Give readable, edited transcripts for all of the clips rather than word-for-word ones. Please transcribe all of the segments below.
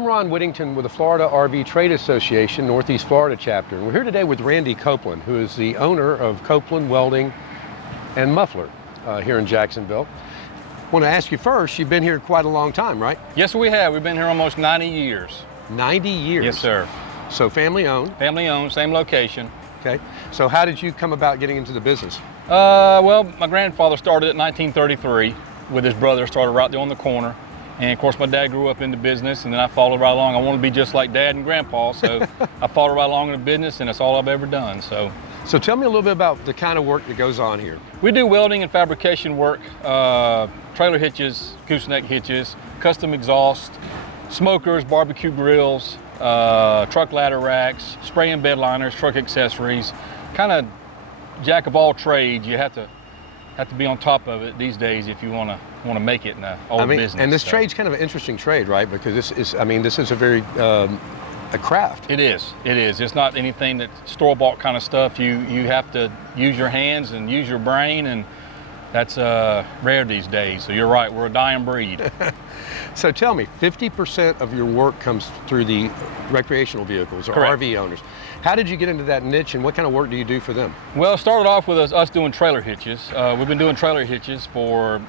I'm Ron Whittington with the Florida RV Trade Association, Northeast Florida chapter. And we're here today with Randy Copeland, who is the owner of Copeland Welding and Muffler here in Jacksonville. I want to ask you first, you've been here quite a long time, right? Yes, we have. We've been here almost 90 years. 90 years? Yes, sir. So family owned? Family owned, same location. Okay. So how did you come about getting into the business? Well, my grandfather started in 1933 with his brother, started right there on the corner. And of course, my dad grew up in the business, and then I followed right along. I wanted to be just like Dad and Grandpa, so I followed right along in the business, and that's all I've ever done. So tell me a little bit about the kind of work that goes on here. We do welding and fabrication work, trailer hitches, gooseneck hitches, custom exhaust, smokers, barbecue grills, truck ladder racks, spray and bed liners, truck accessories, kind of jack of all trades. You have to be on top of it these days if you want to make it in the old business. And this trade's kind of an interesting trade, right? Because this is a very a craft. It is. It's not anything that store-bought kind of stuff. You have to use your hands and use your brain, and that's rare these days. So you're right, we're a dying breed. So tell me, 50% of your work comes through the recreational vehicles or Correct. RV owners. How did you get into that niche, and what kind of work do you do for them? Well, it started off with us doing trailer hitches. We've been doing trailer hitches for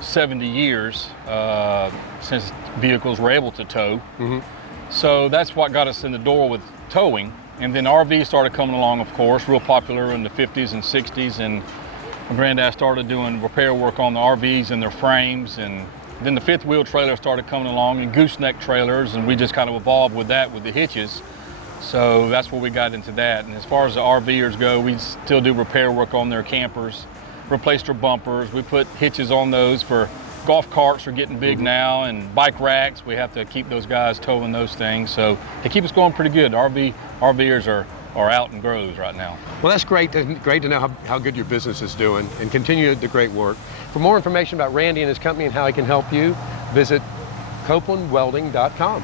70 years since vehicles were able to tow. Mm-hmm. So that's what got us in the door with towing. And then RVs started coming along, of course, real popular in the 50s and 60s. And my granddad started doing repair work on the RVs and their frames. And then the fifth wheel trailer started coming along, and gooseneck trailers, and we just kind of evolved with that with the hitches. So that's where we got into that. And as far as the RVers go, we still do repair work on their campers, replace their bumpers. We put hitches on those for golf carts are getting big now, and bike racks. We have to keep those guys towing those things. So they keep us going pretty good. RVers are out in groves right now. Well, that's great to know how good your business is doing, and continue the great work. For more information about Randy and his company and how he can help you, visit copelandwelding.com.